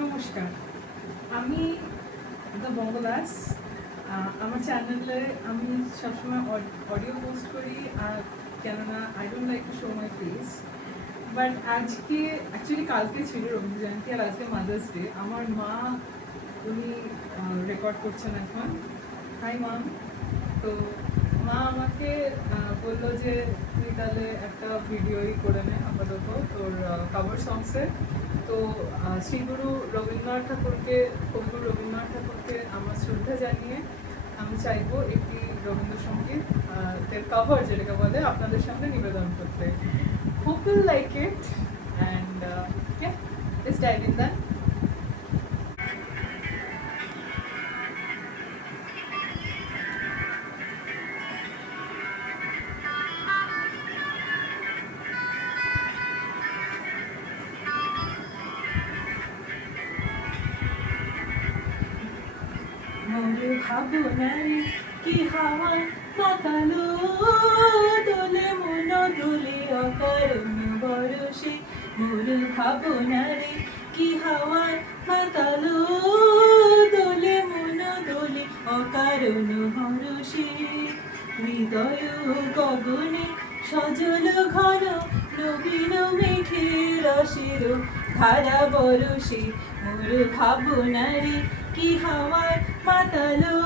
নমস্কার, আমি দ্য বঙ্গদাস। আমার চ্যানেলে আমি সবসময় অডিও পোস্ট করি, কেননা I don't like to show my face. But আজকে অ্যাকচুয়ালি কালকে ছিল রবীন্দ্র জয়ন্তী আর আজকে মাদার্স ডে। আমার মা উনি রেকর্ড করছেন এখন। হাই মাম। তো মা আমাকে বললো যে তুই তাহলে একটা ভিডিওই করে নে আপাতত তোর কভার সংসের। তো শ্রীগুরু রবীন্দ্রনাথ ঠাকুরকে, কবিগুরু রবীন্দ্রনাথ ঠাকুরকে আমার শ্রদ্ধা জানিয়ে আমি চাইবো একটি রবীন্দ্রসঙ্গীত এর কভার যেটাকে বলে আপনাদের সামনে নিবেদন করতে। Hope you like it and let's dive in that. মোর ভাবনারে কি হাওয়ায় মাতালো দোলে মন দোলে অকারণ বরষে। মোর ভাবনারে কি হাওয়ায় মাতালো দোলে মন দোলে অকারণ হরষে। হৃদয় গগনে সজল ঘন নবীন মেঘের রসের ধারা বরষে। মোর ভাবনারে কি হাওয়ায় মাতালো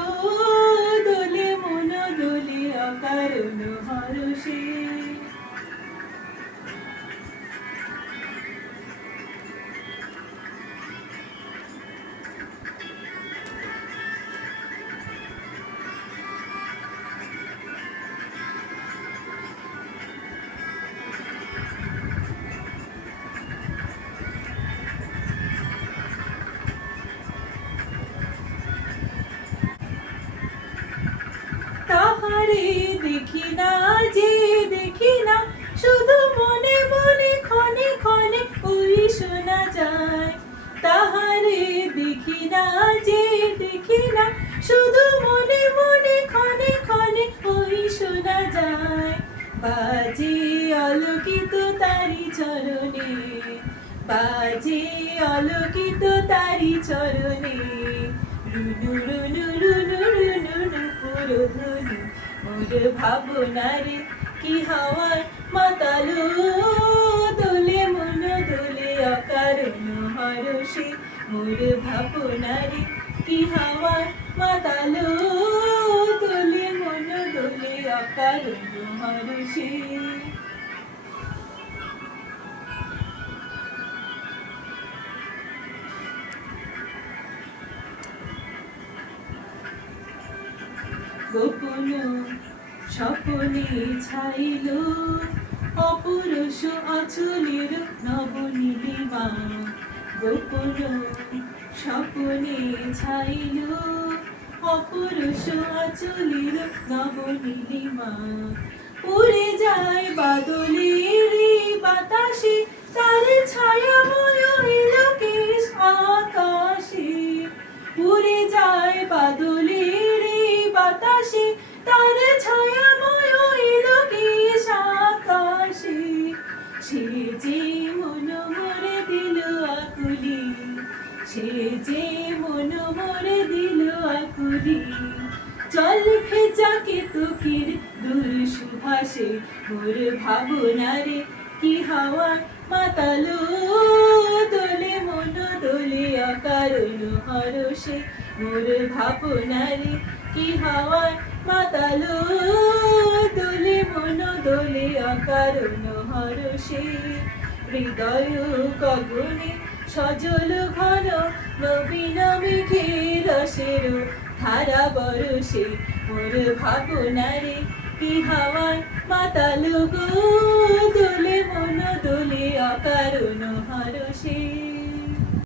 দোলে মন দোলে অকারণ হরষে। তাহারে দেখি না যে দেখি না, শুধু মনে মনে ক্ষণে ক্ষণে ওই শোনা যায়। তাহারে দেখি না যে দেখি না, শুধু মনে মনে ক্ষণে ক্ষণে ওই শোনা যায়। বাজে আলোকিত তারি চরণে, বাজে আলোকিত তারি চরণে। রুনু রুনু রুনু রুনু রুনু পুরোধনু। মোর ভাবনারে কি হাওয়ায় মাতালো দোলে মন দোলে অকারণ হরষে। মোর ভাবনারে কি হাওয়ায় মাতালো দোলে মন দোলে অকারণ হরষে। গোপন স্বপনে ছাইল অপুরুষ অচলের নবনীলিমা। গোপন স্বপনে ছাইল অপুরুষ অচলের নবনীলিমা। উড়ে যায় বাদলের বাতাসে, তার ছায়াময় লোকেশ আকাশে। উড়ে যায় বাদলের বাতাসে, তার ছায়াময় লোকেশ আকাশে। সে যে মন মরে দিল আকুলি, সে যে মন মরে দিল আকুলি। জল ভেজা কেতকীর দূর সুভাষে। মোর ভাবনারে কি হাওয়া মাতালো দোলে মন দোলে অকারণ হরষে। মোর ভাবনারে কি হাওয়ায় মাতালো দোলে মন দোলে অকারণ হরষে। হৃদয় গগনে সজল ঘন নবীন মেঘের রসের ধারা বরষে। মোর ভাবনারে কি হাওয়ায় মাতালো গো দোলে মন দোলে অকারণ হরষে।